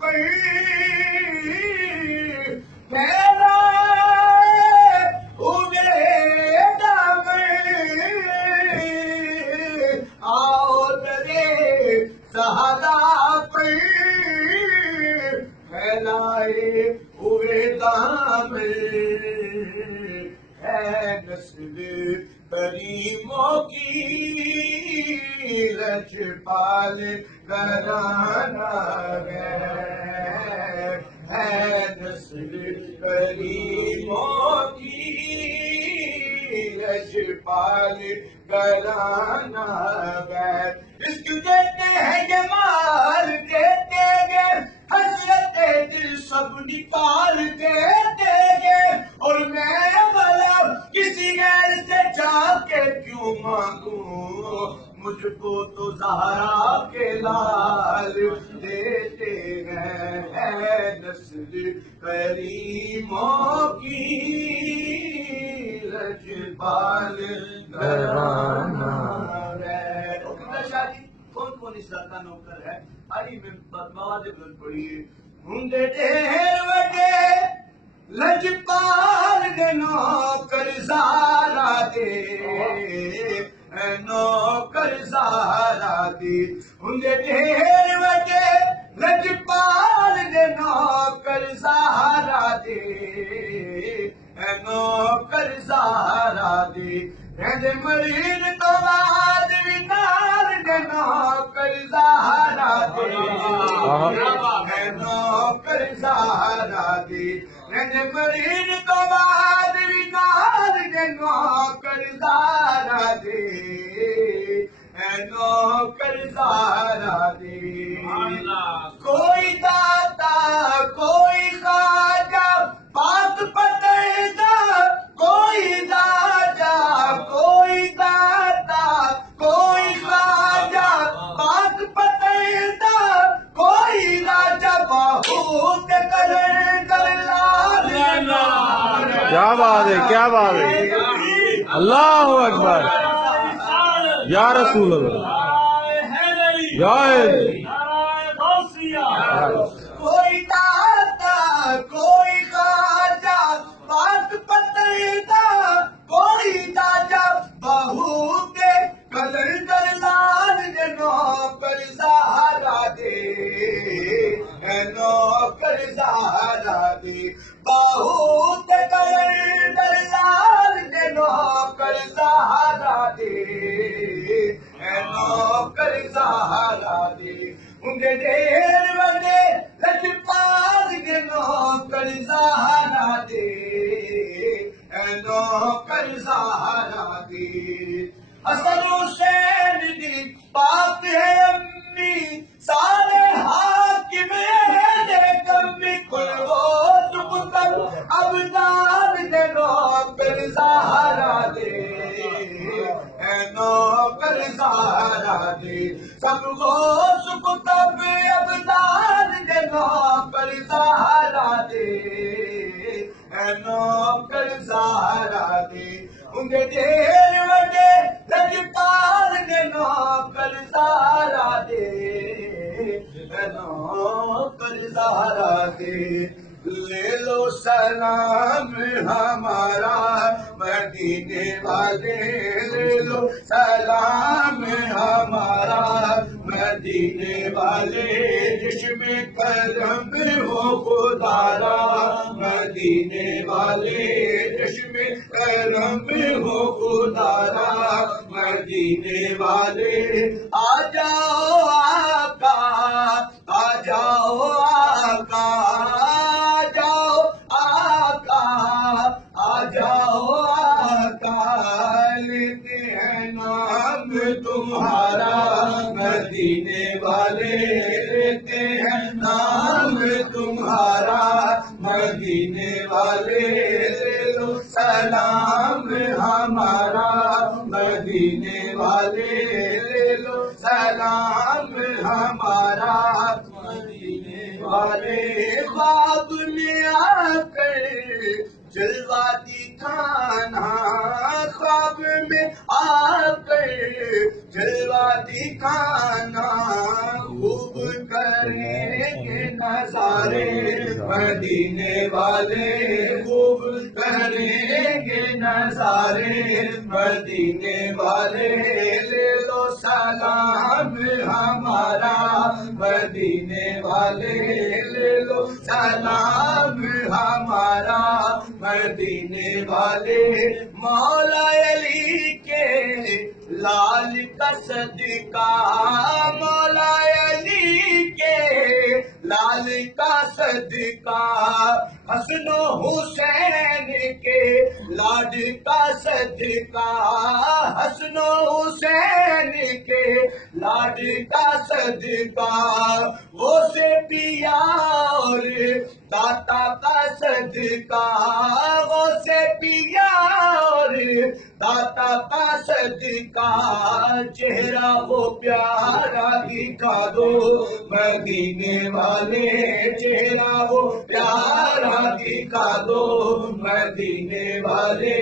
पर फैलाए हुए दामन, आओ दरे सहादा पर फैलाए हुए दामन, है नस्ल करीमों की लजपाल घराना है नस्ल करीमों की लजपाल घराना है। इसको देते हैं ये माल, देते हैं हसरत दिल सब निकाल देते हैं, और मैं भला किसी गैर से जाके क्यों मांगू, मुझको तो ज़हरा के लाल देते हैं, है नस्ल करीमों की लजपाल घराना है। कौन कौन इस का नौकर है? आई में मवाद पढ़िए। हुंदे ढेर वडे लजपाल दे नौकर ज़ारा दे, नौकर ज़ारा दे। हुंदे ढेर वडे लजपाल दे नौकर ज़ारा दे, नौकर ज़ारा दे। रहंदे मरीन तो बाद विनाल दे नौकर ज़ारा दे, नौकर ज़ारा दे। रहंदे मरीन तो बाद विनाल दे नौकर ज़ारा दे, नौकर ज़ारा दे। कोई दाता कोई ख्वाजा पाक पतेदा, कोई दाता कोई दाता कोई ख्वाजा पाक पतेदा, कोई राजा बहुत करे क्या बात है, क्या बात है। अल्लाह अकबर, या रसूल अल्लाह, या कोई दाता कोई ख्वाजा पाक पतेदा, कोई दाता बहुत कदर लाल दे नौकर ज़ारा दे, नौकर ज़ारा दे। बहुत कदर लाल दे नौकर ज़ारा दे, नौकर ज़ारा दे। उनके ढेर वडे लजपाल दे नौकर ज़ारा दे, नौकर ज़ारा दे। हसन हुसैन दी पाक है अम्मी, सारे हाकिम है कम्मी, कुल वो चुप कर अबदाल दे नौकर ज़ारा दे, नौकर ज़ारा दे। सब वो चुप तब अबदाल दे नौकर ज़ारा दे, नौकर ज़ारा दे। उनके ढेर वडे लजपाल दे नौकर ज़ारा दे, नौकर ज़ारा दे। ले लो सलाम हमारा मदीने वाले, ले लो सलाम हमारा मदीने वाले, जिसमें कदम हो खुदारा मदीने वाले, जिसमें कदम हो खुदारा मदीने वाले। आ जाओ आका, आ जाओ आका, आ जाओ आका, लेते हैं नाम तुम्हारा मदीने वाले, लेते हैं नाम तुम्हारा मदीने वाले। ले लो सलाम हमारा मदीने वाले, ले लो सलाम हमारा मदीने वाले। ख्वाब में आकर जलवा दिखाना, ख्वाब में आकर जलवा दिखाना खूब करेंगे नजारे मदीने वाले खूब करेंगे नजारे मदीने वाले ले लो सलाम हमारा मदीने वाले ले लो सलाम हमारा मदीने वाले मौला अली के लाल का सदका मौला अली के लाल का सदका हसनो हुसैन के लाड का सदका हसनो हुसैन के लाड का सदका वो से पिया और दाता का सदका वो से पिया और दाता का सदका चेहरा वो प्यारा दिखा दो मदीने वाले चेहरा वो प्यारा दिखा दो मदीने वाले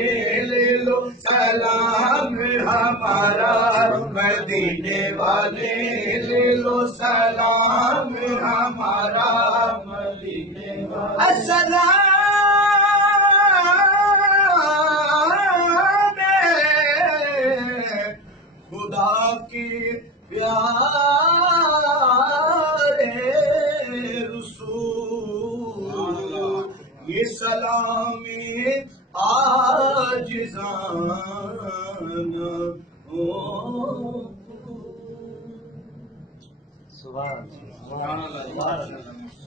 ले लो सलाम हमारा मदीने वाले ले लो सलाम हमारा मदीने वाले अस्सलाम खुदा की प्यारे रसूल ये सलामी आज सुभान अल्लाह